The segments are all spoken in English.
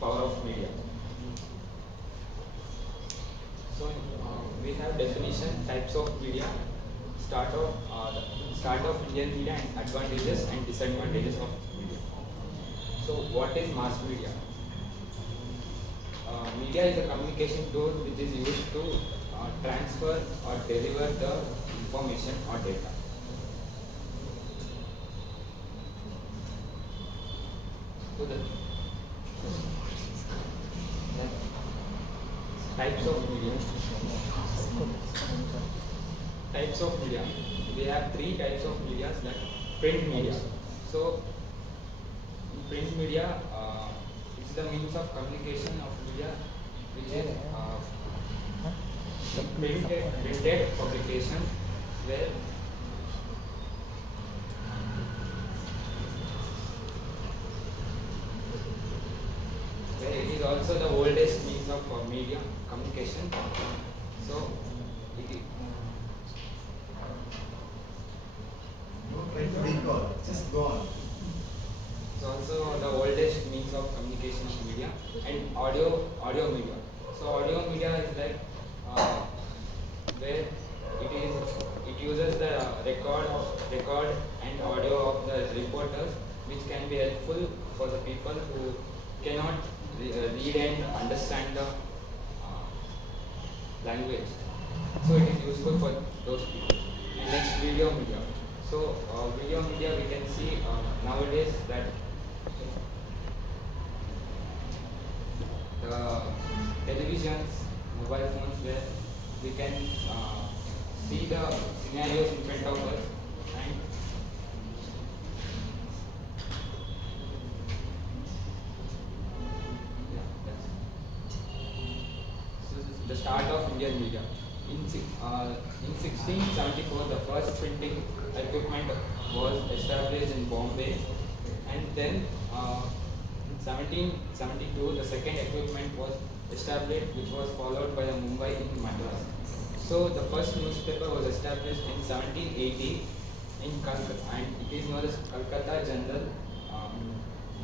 power of media. So we have definition, types of media, start of Indian media, and advantages and disadvantages of media. So what is mass media? Media is a communication tool which is used to transfer or deliver the information or data. So the types of media. Types of media. We have three types of media, like print media. So in print media, it's the means of communication of media which is printed publication where it is also the oldest means of media communication. So it is just go on. it's also the oldest means of communication of media, and audio media. So audio media is like where it uses the record and audio of the reporters, which can be helpful for the people who cannot read and understand the language. So it is useful for those people. And next, video media. So video media, we can see nowadays that the televisions, mobile phones, where we can see the scenarios in front of us, and so this is the start of Indian media. In 1674, the first printing equipment was established in Bombay, and then in 1772, the second equipment was established, which was followed by the Mumbai in Madras. So the first newspaper was established in 1780 in Calcutta, and it is known as Calcutta General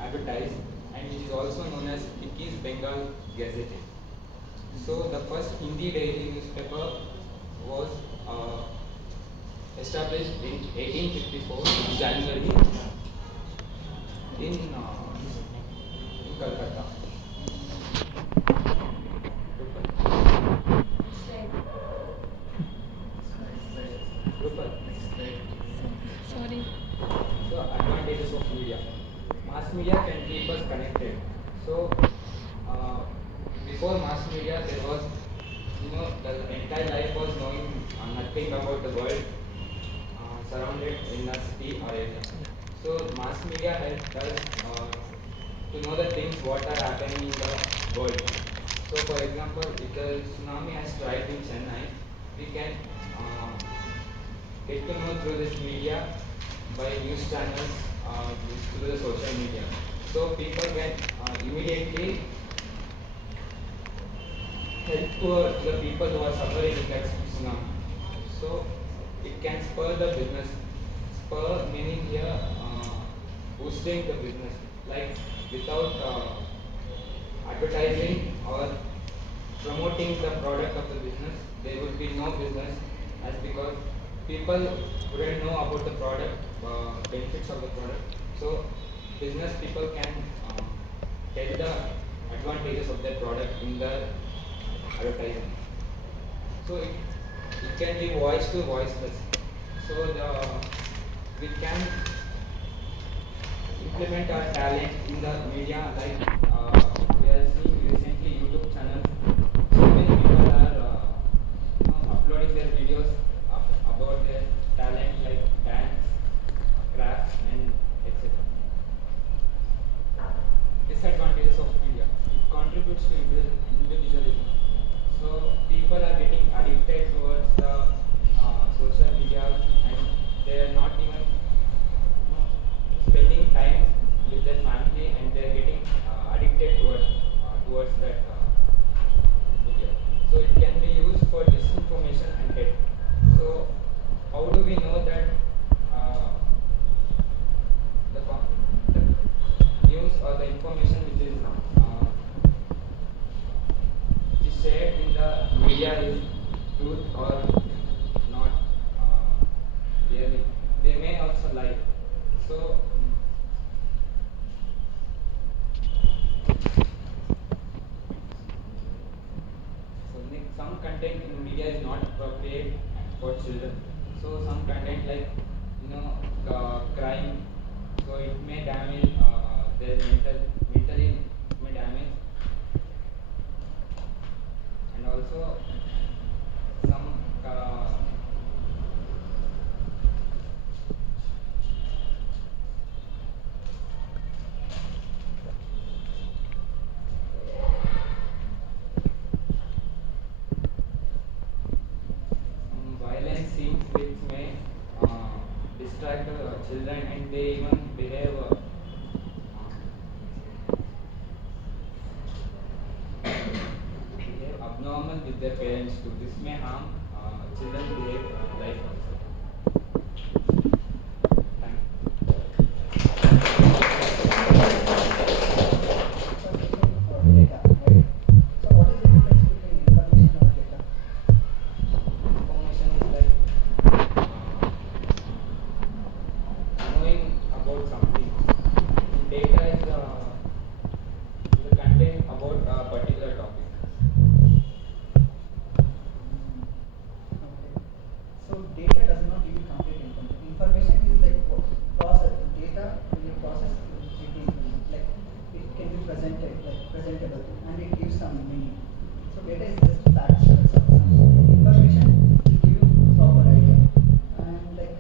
Advertise, and it is also known as Dickie's Bengal Gazette. So the first Hindi daily newspaper was established in 1854 January in Calcutta. Sorry. So advantages of media. Mass media can keep us connected. So before mass media, there was, the entire life was knowing nothing about the world surrounded in a city or area. So mass media helped us to know the things what are happening in the world. So for example, if the tsunami has struck in Chennai, we can get to know through this media by news channels, through the social media. So people can immediately help to the people who are suffering in that tsunami. So it can spur the business. Spur meaning here boosting the business. Like without advertising or promoting the product of the business, there would be no business, as because people wouldn't know about the product, benefits of the product. So business people can tell the advantages of their product in the advertising. So it can be voice to voiceless. So we can implement our talent in the media, like we are seeing recently YouTube channels. So many people are uploading their videos about their talent, like dance, crafts, and etc. Disadvantages of media. It contributes to individualism. So people are getting addicted towards the social media, and they are not even spending time with their family, and they are getting addicted towards that media. So it can be used for disinformation and hate. So how do we know that the news or the information which is shared in the media is truth or not really. They may also lie. So some content in media is not appropriate for children. So some content like crime, so it may damage their mentally it may damage, and also some violent scenes which may distract the children, and they even behave abnormal with their parents too. This may harm children's life also. Thank you. Data, right? So what is the difference between information and data? Information is like knowing about something. Data is the content about a particular topic. Okay. So data does not give you complete information. Information is like process. Data when you process it is like it can be presented like presentable and it gives some meaning. So data is just facts. Information will give you proper idea and like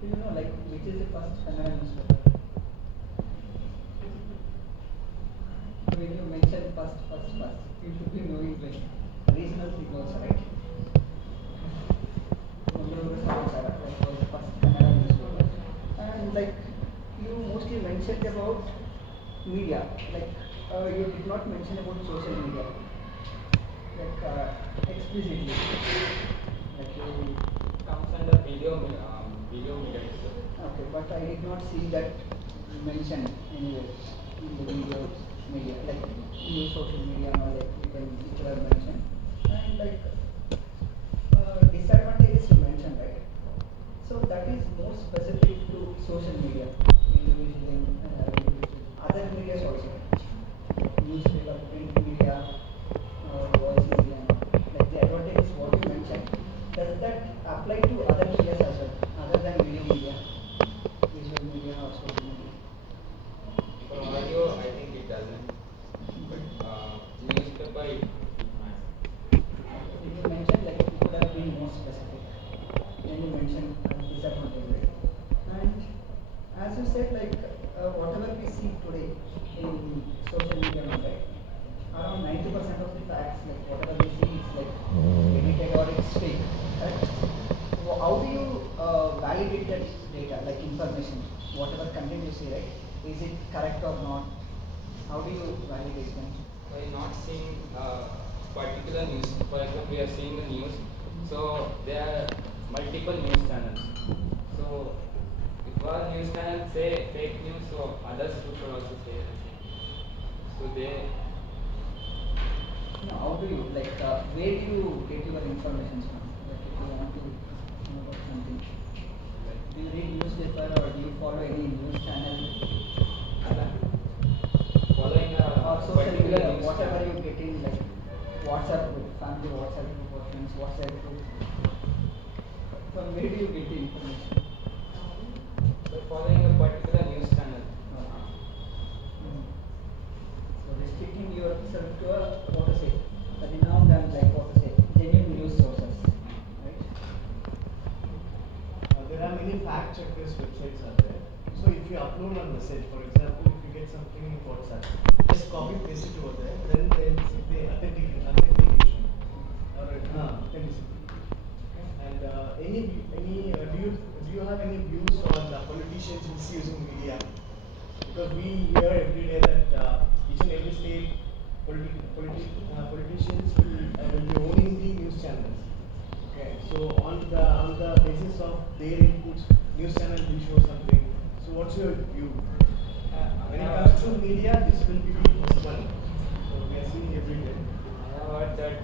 do you know like which is the first Kannada newspaper? When you mention first, you should be knowing like regional figures, right? Mangalore Samachara, like was the first Kannada newspaper. And like you mostly mentioned about media, like you did not mention about social media, like explicitly, like you. Comes under video media. Okay, but I did not see that mentioned anywhere in the video media, like new social media or like you can which were mentioned. And like disadvantages you mentioned, right? So that is more specific to social media, individual other media also, newspaper, print media, voice media, like the advantages what you mentioned. Does that apply to other medias as well, other than video media, visual media or social media? For audio, I think it doesn't. But newspaper, it matters. You mentioned like it could have been more specific. Then you mentioned disadvantages. And as you said, like whatever we see today in social media, right? Around 90% of the facts, like whatever we see, is like edited or it's fake. Right? So how do you validate that data, like information, whatever content you see, right? Is it correct or not? How do you validate them? By not seeing particular news. For example, we are seeing the news. So there are multiple news channels. So if one news channel say fake news, so others should also say the same. So they. No, how do you like? Where do you get your information from? Like if you want to know about something, do you read newspaper or do you follow any news channel? Following Or social particular media, news whatever channel. you get in like WhatsApp group, family WhatsApp group or friends WhatsApp group. From where do you get the information? By following a particular news channel. So restricting yourself to a what to say, a renowned and like what to say, genuine news sources, right? There are many fact checkers websites out there. So if you upload a message, for example, if you get something in WhatsApp, just copy paste it over there, then they'll see the authentication or authenticity. And do you have any views on politicians misusing media? Because we hear every day that each and every state politicians will be owning the news channels. Okay, so on the basis of their inputs, news channel will show something. So what's your view? When it comes to media, this will be the first one. So we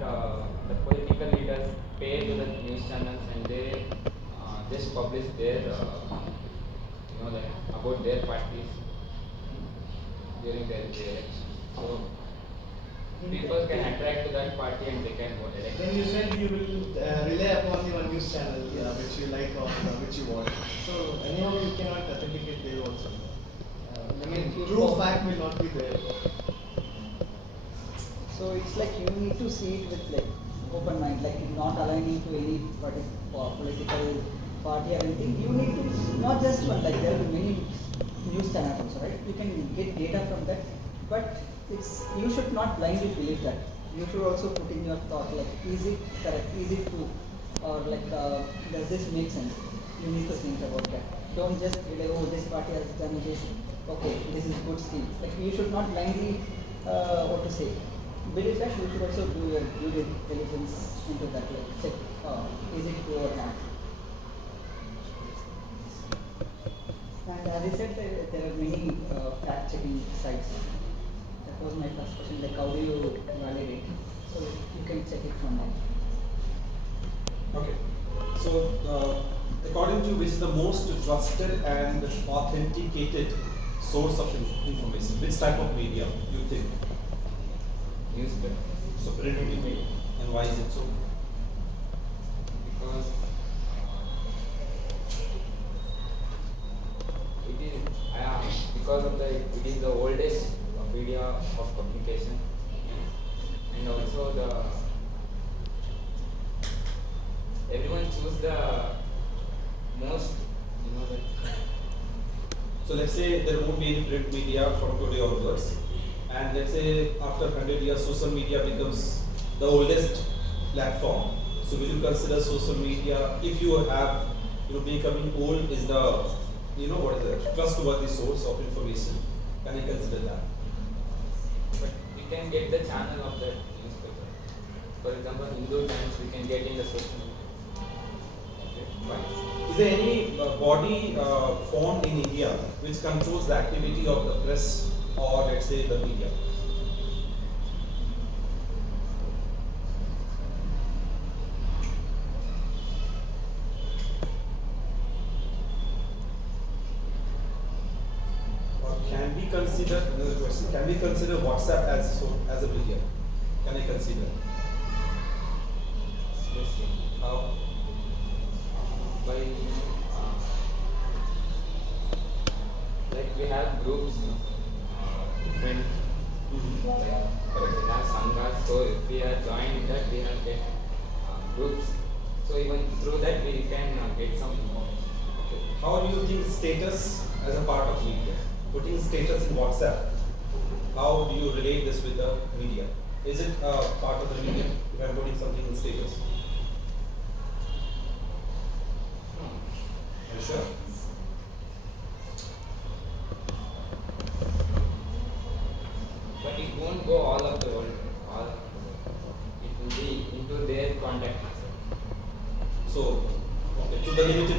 that the political leaders pay to the news channels and they just publish their, like about their parties during their election. So people can attract to that party and they can vote elect. Then you said you will rely upon the one news channel which you like or which you want. So anyhow you cannot authenticate there also. I mean, true fact will not be there. So it's like you need to see it with like open mind, like not aligning to any particular political party or anything. You need to not just one, like there are many news channels also, right? You can get data from that, but you should not blindly believe that. You should also put in your thought, like is it correct, is it true, or like does this make sense? You need to think about that. Don't just rely, oh, this party has done this, okay, this is good scheme. Like you should not blindly, what to say, believe that. You should also do your due diligence into that, like check, is it true or not. And as I said, there are many fact-checking sites. That was my first question, like how do you validate? So you can check it from there. Okay. So, according to you, which is the most trusted and authenticated source of information? Which type of media you think? Newspaper. So, print media. And why is it so? Because because of it is the oldest media of publication, and also everyone choose the most, So, let's say there won't be any print media from today onwards, and let's say after 100 years, social media becomes the oldest platform. So, will you consider social media, if you have, becoming old is the, what is the trustworthy source of information? Can you consider that? but we can get the channel of the newspaper. For example, Hindu Times we can get in the social media. Okay. Fine. Is there any body formed in India which controls the activity of the press or let's say the media? Can we consider, another question, can we consider WhatsApp as a media? Can I consider? Yes. How? By like we have groups, different. We have sanghas, so if we are joined that we have get groups. So even through that we can get some information. Okay. How do you think status as a part of media? Putting status in WhatsApp, how do you relate this with the media? Is it part of the media if I'm putting something in status? Are you sure? But it won't go all of the world. It will be into their contact. So, okay, to the limited